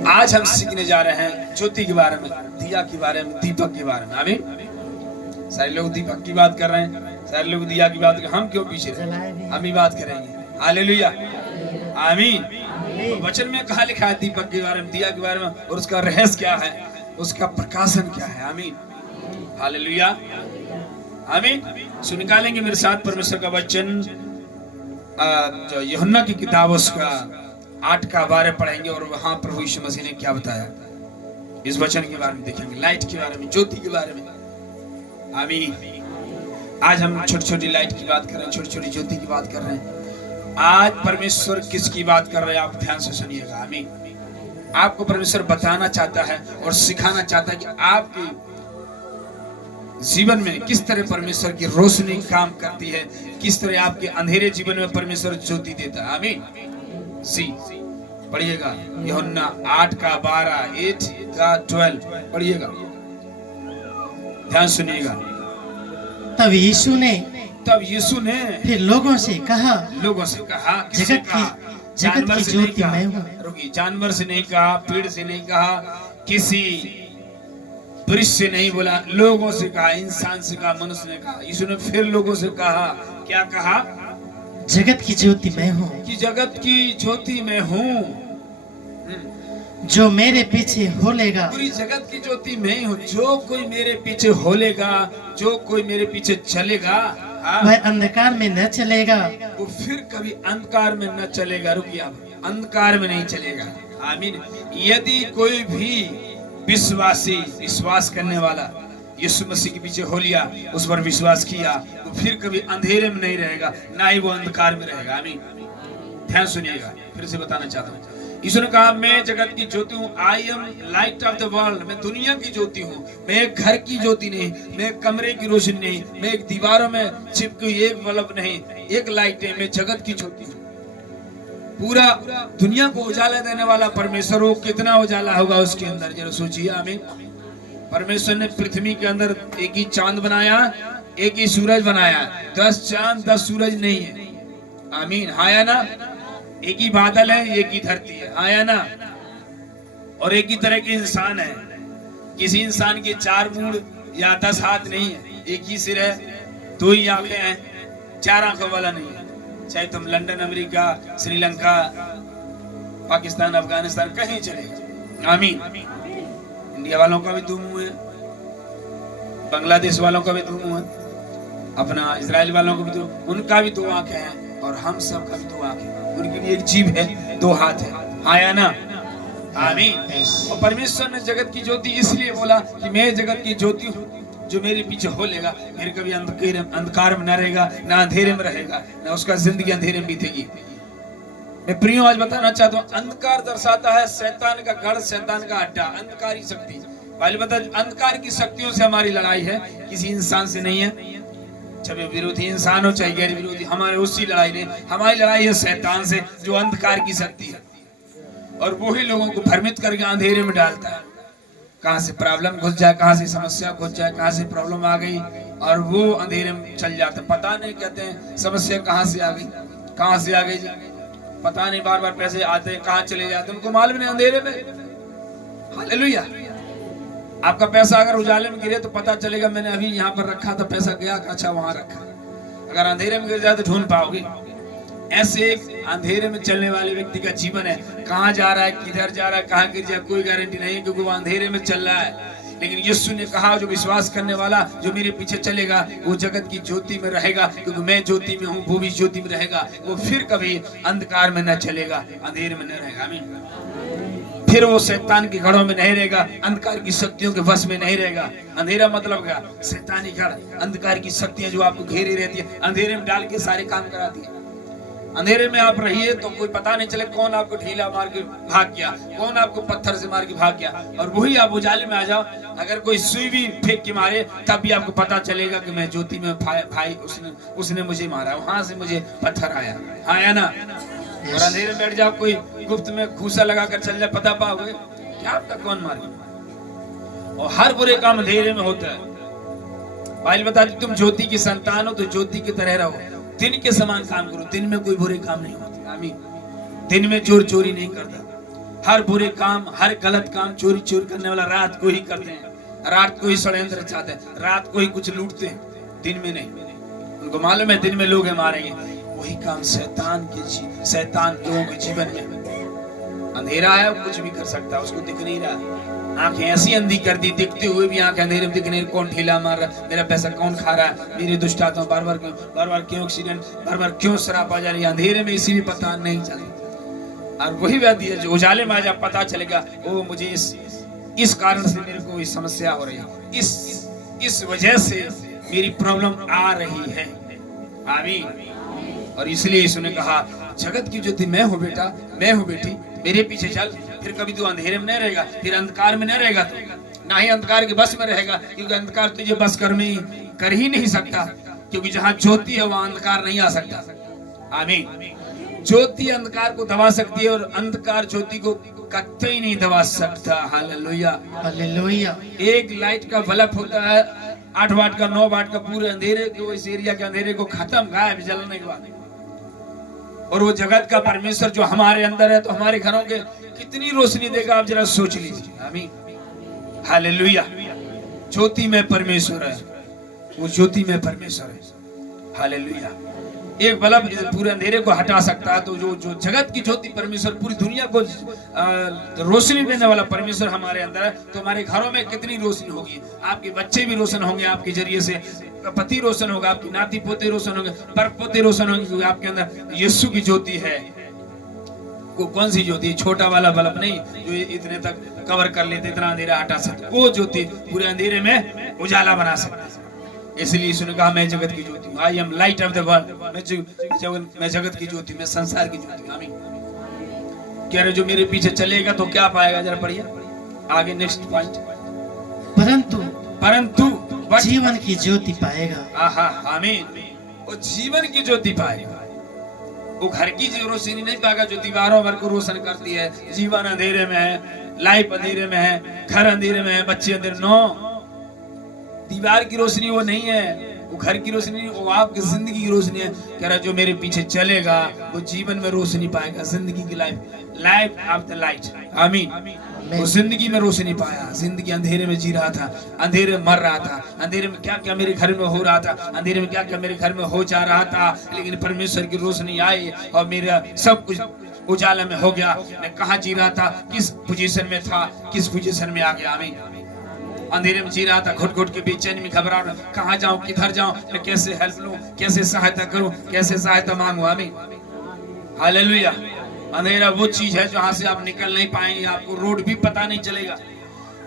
आज हम सीखने जा रहे हैं ज्योति के बारे में, दिया के बारे में, दीपक के बारे में। आमीन। सारे लोग दीपक की बात कर रहे हैं, सारे लोग दिया की बात कर, हम क्यों पीछे रहे? हम ही बात करेंगे। हालेलुया, आमीन। तो वचन में कहा लिखा है दीपक के बारे में, दिया के बारे में, और उसका रहस्य क्या है, उसका प्रकाशन क्या है। आमीन, हालेलुया, आमीन। सो निकालेंगे मेरे साथ परमेश्वर का वचन, जो यूहन्ना की किताब उसका 8 का 12 पढ़ेंगे, और वहां प्रभु यीशु मसीह ने क्या बताया इस वचन के बारे में देखेंगे, लाइट के बारे में, ज्योति के बारे में। आमीन। आज हम छोटी छोटी लाइट की बात कर रहे हैं, छोटी छोटी ज्योति की बात कर रहे हैं। आज परमेश्वर किसकी बात कर रहे हैं, आप ध्यान से सुनिएगा। आमीन। आपको परमेश्वर बताना चाहता है और सिखाना चाहता है कि आपके जीवन में किस तरह परमेश्वर की रोशनी काम करती है, किस तरह आपके अंधेरे जीवन में परमेश्वर ज्योति देता है। आमीन। सी पढ़िएगा, यूहन्ना 8 का 12, 8 का 12 पढ़िएगा, ध्यान सुनिएगा। तब यीशु ने फिर लोगों से कहा, जगत की ज्योति मैं हूँ। रुकी, जानवर से नहीं कहा, पेड़ से नहीं कहा, किसी पुरुष से नहीं बोला, लोगों से कहा, इंसान से कहा, मनुष्य ने कहा। यीशु ने फिर लोगों से कहा, क्या कहा? जगत की ज्योति मैं हूँ, कि जगत की ज्योति मैं हूँ, जो मेरे पीछे होलेगा। पूरी जगत की ज्योति मैं हूँ, जो कोई मेरे पीछे होलेगा, जो कोई मेरे पीछे चलेगा, वह अंधकार में न चलेगा, वो फिर कभी अंधकार में न चलेगा। रुकिए, आप अंधकार में नहीं चलेगा। आमीन। यदि कोई भी विश्वासी, विश्वास करने वाला यीशु मसीह के पीछे हो लिया, उस पर विश्वास किया, तो फिर कभी अंधेरे में नहीं रहेगा, ना ही वो अंधकार में रहेगा। आमीन। ध्यान सुनिएगा, फिर से बताना चाहता हूँ। यीशु ने कहा, मैं जगत की ज्योति हूँ, I am light of the world. मैं दुनिया की ज्योति हूँ। मैं एक घर की ज्योति नहीं, मैं एक कमरे की रोशनी नहीं, मैं एक दीवारों में चिपकी हुई एक बल्ब नहीं, एक लाइट है। मैं जगत की ज्योति हूँ। पूरा दुनिया को उजाला देने वाला परमेश्वर, वो कितना उजाला होगा उसके अंदर, जरा सोचिए। आमीन। परमेश्वर ने पृथ्वी के अंदर एक ही चांद बनाया, एक ही सूरज बनाया। 10 चांद 10 सूरज नहीं है। आमीन, हाया ना। एक ही बादल है, एक ही धरती है, आया ना। और एक ही तरह के इंसान है। किसी इंसान के 4 मुंह या 10 हाथ नहीं है, एक ही सिर है, 2 ही आंखें हैं, 4 आंखों वाला नहीं है। चाहे तुम लंदन, अमेरिका, श्रीलंका, पाकिस्तान, अफगानिस्तान कहीं चले। आमीन। इंडिया वालों का भी 2 मुंह है, बांग्लादेश वालों का भी 2 मुंह है, अपना इजराइल वालों को भी 2, उनका भी 2 आंखें हैं, और हम सब का भी 2 आंखें। उनकी भी एक जीभ है, 2 हाथ है, आया ना। आमीन। और परमेश्वर ने जगत की ज्योति इसलिए बोला कि मैं जगत की ज्योति हूँ, जो मेरे पीछे हो लेगा फिर कभी अंधकार में न रहेगा, ना अंधेरे में रहेगा, ना उसका जिंदगी अंधेरे में बीतेगी। मैं प्रियो आज बताना चाहता हूँ, अंधकार दर्शाता है शैतान का गढ़, शैतान का अड्डा, अंधकारी शक्ति। पहले बता, अंधकार की शक्तियों से हमारी लड़ाई है, किसी इंसान से नहीं है। चाहे विरोधी इंसान हो, चाहे गैर विरोधी, हमारे उसी लड़ाई नहीं। हमारी लड़ाई है शैतान से, जो अंधकार की शक्ति है, और वो ही लोगों को भ्रमित करके अंधेरे में डालता है। कहाँ से प्रॉब्लम घुस जाए, कहाँ से समस्या घुस जाए, कहाँ से प्रॉब्लम आ गई, और वो अंधेरे में चल जाता है। पता नहीं, कहते हैं समस्या कहाँ से आ गई, कहाँ से आ गई, पता नहीं। बार बार पैसे आते हैं, कहाँ चले जाते हैं, उनको मालूम नहीं, अंधेरे में। हालेलुया। आपका पैसा अगर उजाले में गिरे तो पता चलेगा, मैंने अभी यहाँ पर रखा था, पैसा गया, अच्छा वहां रखा। अगर अंधेरे में गिर जाए तो ढूंढ पाओगे। ऐसे एक अंधेरे में चलने वाले व्यक्ति का जीवन है, कहाँ जा रहा है, किधर जा रहा है, कहाँ गिर जाए, कोई गारंटी नहीं, क्योंकि वो अंधेरे में चल रहा है। लेकिन यीशु ने कहा, जो विश्वास करने वाला, जो मेरे पीछे चलेगा, वो जगत की ज्योति में रहेगा, क्योंकि मैं ज्योति में हूँ, वो भी ज्योति में रहेगा। वो फिर कभी अंधकार में न चलेगा, अंधेरे में न रहेगा। आमीन। फिर वो शैतान के गढ़ों में नहीं रहेगा, अंधकार की शक्तियों के वश में नहीं रहेगा। अंधेरा मतलब क्या? शैतानी गढ़, अंधकार की शक्तियां जो आपको घेरी रहती है, अंधेरे में डाल के सारे काम कराती है। अंधेरे में आप रहिए तो कोई पता नहीं चले कौन आपको ढीला मार के भाग गया, कौन आपको पत्थर से मार के भाग गया। और वही आप उजाले में आ जाओ, अगर कोई सुई भी फेंक के मारे तब भी आपको पता चलेगा कि मैं ज्योति में, भाई उसने मुझे मारा, वहां से मुझे पत्थर आया ना। और अंधेरे में बैठ जाओ, कोई गुप्त में घूसा लगा कर चल जाए, पता पाओगे क्या आपका कौन मार गया। और हर बुरे काम अंधेरे में होता है। बाइबल बताती, तुम ज्योति की संतान हो तो ज्योति की तरह रहो, दिन के समान काम करो। दिन में कोई बुरे काम नहीं होते। आमीन। दिन में चोर चोरी नहीं करता, हर बुरे काम, हर गलत काम चोरी करने वाला रात को ही करते हैं, रात को ही षड्यंत्र रचाते हैं, रात को ही कुछ लूटते हैं, दिन में नहीं। उनको मालूम है दिन में लोग मारेंगे। वही काम शैतान लोगों के जीवन में। अंधेरा है, वो कुछ भी कर सकता है, उसको दिख नहीं रहा। आंखें ऐसी अंधी कर दी, दिखते हुए भी आंखें अंधेरे में दिख नहीं। कौन ठेला मार रहा, मेरा पैसा कौन खा रहा है, मेरी दुष्ट आत्मा बार बार क्यों एक्सीडेंट, बार बार क्यों शराब आ जा रही है, अंधेरे में इसी भी पता नहीं चलता। और वही व्याधि है जो उजाले में जब पता चलेगा, ओ मुझे इस कारण से मेरे को ये समस्या हो रही है, इस वजह से मेरी प्रॉब्लम आ रही है। आमीन। और इसलिए यीशु ने कहा, जगत की ज्योति मैं हूँ बेटा, मैं हूँ बेटी, मेरे पीछे चल, फिर कभी तू अंधेरे में नहीं रहेगा, फिर अंधकार में नहीं रहेगा, तो ना ही अंधकार के बस में रहेगा, क्योंकि अंधकार तुझे बस कर ही नहीं सकता, क्योंकि जहाँ ज्योति है वहाँ अंधकार नहीं आ सकता। आमीन। ज्योति अंधकार को दबा सकती है और अंधकार ज्योति को कतई नहीं दबा सकता। Hallelujah, hallelujah. एक लाइट का बल्ब होता है 8 वाट का, 9 वाट का, पूरे अंधेरे को, इस एरिया के अंधेरे को खत्म, गायब, जलने के बाद। और वो जगत का परमेश्वर जो हमारे अंदर है, तो हमारे घरों के कितनी रोशनी देगा, आप जरा सोच लीजिए। आमीन। हालेलुया। ज्योति में परमेश्वर है, वो ज्योति में परमेश्वर है। हालेलुया। एक बल्ब पूरे अंधेरे को हटा सकता है, तो जो जगत की ज्योति परमेश्वर, पूरी दुनिया को रोशनी देने वाला परमेश्वर हमारे अंदर है, तो हमारे घरों में कितनी रोशनी होगी। आपके बच्चे भी रोशन होंगे आपके जरिए से, पति रोशन होगा, आपके नाती पोते रोशन होंगे, पर पोते रोशन होंगे, क्योंकि आपके अंदर यीशु की ज्योति है। वो कौन सी ज्योति? छोटा वाला बल्ब नहीं जो इतने तक कवर कर लेते, इतना अंधेरा हटा सकते, वो ज्योति पूरे अंधेरे में उजाला बना सकते। इसलिए यीशु ने कहा, मैं जगत की ज्योति हूँ, I am light of the world. मैं जगत की ज्योति, मैं संसार की ज्योति हूँ। आमीन। कह रहे जो मेरे पीछे चलेगा तो क्या पाएगा, जरा पढ़िए आगे, नेक्स्ट पॉइंट। परंतु जीवन की ज्योति पाएगा। आहा, आमीन। वो जीवन की ज्योति पाएगा, वो घर की रोशनी नहीं पाएगा जो दीवारों भर को रोशन करती है। जीवन अंधेरे में है, लाइफ अंधेरे में है, घर अंधेरे में है, बच्चे अंधेरे। नो, दीवार की रोशनी वो नहीं है, वो घर की रोशनी, वो आपकी जिंदगी की रोशनी है। कह रहा जो मेरे पीछे चलेगा वो जीवन में रोशनी पाएगा, जिंदगी की लाइफ ऑफ द लाइट। आमीन। वो जिंदगी में रोशनी पाया। जिंदगी अंधेरे में जी रहा था, अंधेरे में मर रहा था, अंधेरे में क्या क्या मेरे घर में हो रहा था, अंधेरे में क्या क्या मेरे घर में हो जा रहा था, लेकिन परमेश्वर की रोशनी आई और मेरा सब कुछ उजाला में हो गया। मैं कहाँ जी रहा था, किस पोजीशन में था, किस पोजीशन में आ गया। आमीन। अंधेरे में जी रहा था, घुट घुट के बेचैनी में घबराहट, कहाँ जाऊं, किधर जाऊं, मैं कैसे हेल्प लूं, कैसे सहायता करूं, कैसे सहायता मांगू। आमीन। हालेलुया। अंधेरा वो चीज है जहां से आप निकल नहीं पाएंगे, आपको रोड भी पता नहीं चलेगा।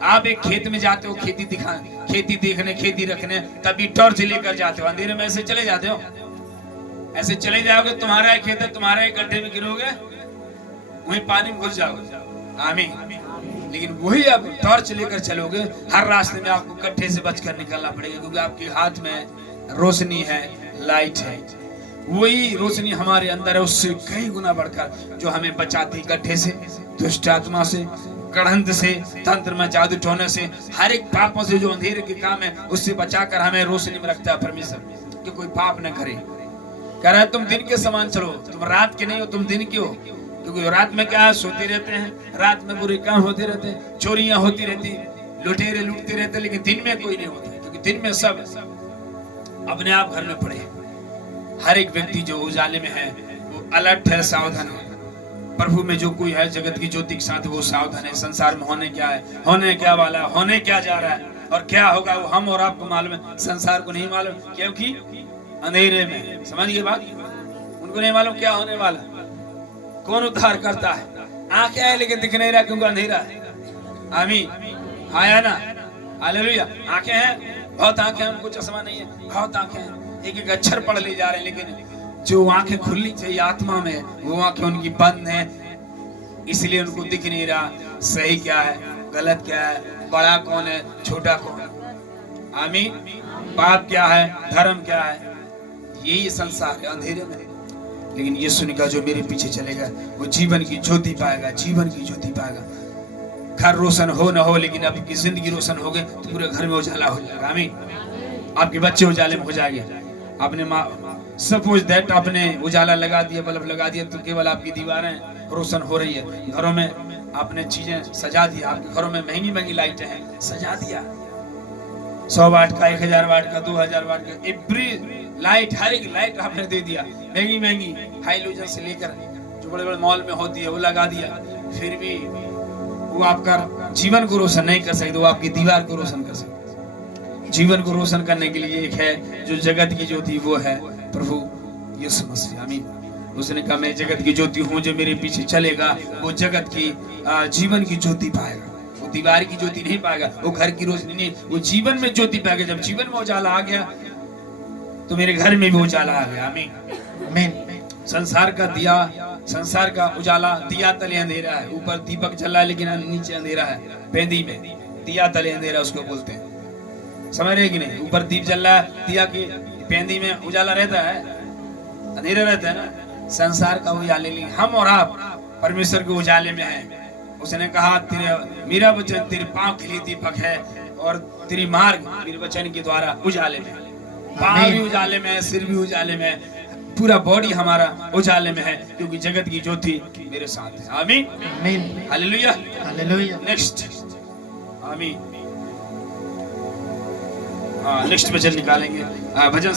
आप एक खेत में जाते हो, खेती देखने, खेती रखने, तभी टॉर्च लेकर जाते हो, अंधेरे में ऐसे चले जाते हो, ऐसे चले जाओगे, तुम्हारा एक खेत है, तुम्हारा एक गड्ढे में गिरोगे, वहीं पानी में घुस जाओगे। आमीन। लेकिन वही आप टॉर्च लेकर चलोगे, हर रास्ते में आपको गड्ढे से बचकर निकलना पड़ेगा, क्योंकि आपके हाथ में रोशनी है, लाइट है। वही रोशनी हमारे अंदर है, उससे कई गुना बढ़कर जो हमें बचाती गड्ढे से, दुष्ट आत्मा से, कड़ंत से, तंत्र में जादू टोने से, हर एक पापों से, जो अंधेरे के काम है उससे बचाकर हमें रोशनी में रखता है परमेश्वर, कि कोई पाप न करे। कह रहा है तुम दिन के समान चलो, तुम रात के नहीं हो, तुम दिन के हो। क्योंकि रात में क्या सोते रहते हैं, रात में बुरे काम होते रहते हैं, चोरियां होती रहती, लुटेरे लूटते रहते, लेकिन दिन में कोई नहीं होता, क्योंकि दिन में सब अपने आप घर में पड़े। हर एक व्यक्ति जो उजाले में है वो अलर्ट है, सावधान है। प्रभु में जो कोई है, जगत की ज्योति के साथ, वो सावधान है। संसार में होने क्या है, होने क्या वाला है, होने क्या जा रहा है और क्या होगा, वो हम और आपको मालूम है, संसार को नहीं मालूम, क्योंकि अंधेरे में। समझिए बात, उनको नहीं मालूम क्या होने वाला, कौन उद्धार करता है। आंखें है लेकिन दिख नहीं रहा, क्योंकि अंधेरा है। आमीन। आया ना, हालेलुया। आंखें हैं, बहुत आंखें हैं, उनको चश्मा नहीं है, बहुत आंखें हैं, एक एक अक्षर पढ़ ले जा रहे हैं, लेकिन जो आंखें खुलनी चाहिए आत्मा में, वो आंखें उनकी बंद हैं, इसलिए उनको दिख नहीं रहा सही क्या है, गलत क्या है, बड़ा कौन है, छोटा कौन है। आमीन। पाप क्या है, धर्म क्या है, यही संसार है, अंधेरे में। लेकिन यीशु ने कहा जो मेरे पीछे चलेगा वो जीवन की ज्योति पाएगा, जीवन की ज्योति पाएगा। घर रोशन हो न हो, लेकिन आपकी जिंदगी रोशन हो गई तो पूरे घर में उजाला हो जाएगा। आमीन। आपके बच्चे उजाले में हो जाएंगे। आपने सपोज दैट आपने उजाला लगा दिया, बल्ब लगा दिया, तो केवल आपकी दीवारें रोशन हो रही है, घरों में आपने चीजें सजा दिया, आपके घरों में महंगी महंगी लाइटें हैं, सजा दिया। 100 वाट का, 1000 वाट का, 2000 वाट का, एवरी लाइट, हर एक लाइट आपने दे दिया, महंगी महंगी हाइलोजन से लेकर जो बड़े बड़े मॉल में होती है वो लगा दिया। फिर भी वो आपका जीवन को रोशन नहीं कर सकते, वो आपकी दीवार को रोशन कर सकते। जीवन को रोशन करने के लिए एक है जो जगत की ज्योति, वो है प्रभु यीशु मसीह। आमीन। उसने कहा मैं जगत की ज्योति हूँ, जो मेरे पीछे चलेगा वो जगत की जीवन की ज्योति पाएगा। वो दीवार की ज्योति नहीं पाएगा, वो घर की रोशनी नहीं, वो जीवन में ज्योति पाएगा। जब जीवन में उजाला आ गया तो मेरे घर में भी उजाला आ गया। आमीन। आमीन। संसार का दिया, संसार का उजाला, दिया तले अंधेरा है, ऊपर दीपक जल रहा है लेकिन नीचे अंधेरा है। पेंदी में दिया तले अंधेरा उसको बोलते हैं, समझ रहे कि नहीं? ऊपर दीप जल रहा है, दिया की पेंदी में उजाला रहता है, अंधेरा रहता है ना। संसार का उजाले नहीं, हम और आप परमेश्वर के उजाले में हैं। उसने कहा तेरे मेरा वचन तेरे पांव के लिए दीपक है और तेरी मार्ग मेरे वचन के द्वारा उजाले में। पांव भी उजाले में है, सिर भी उजाले में है, पूरा बॉडी हमारा उजाले में है, क्योंकि जगत की ज्योति मेरे साथ है। आमीन। आमीन। हालेलुया। हालेलुया। नेक्स्ट। आमीन। नेक्स्ट वचन निकालेंगे भजन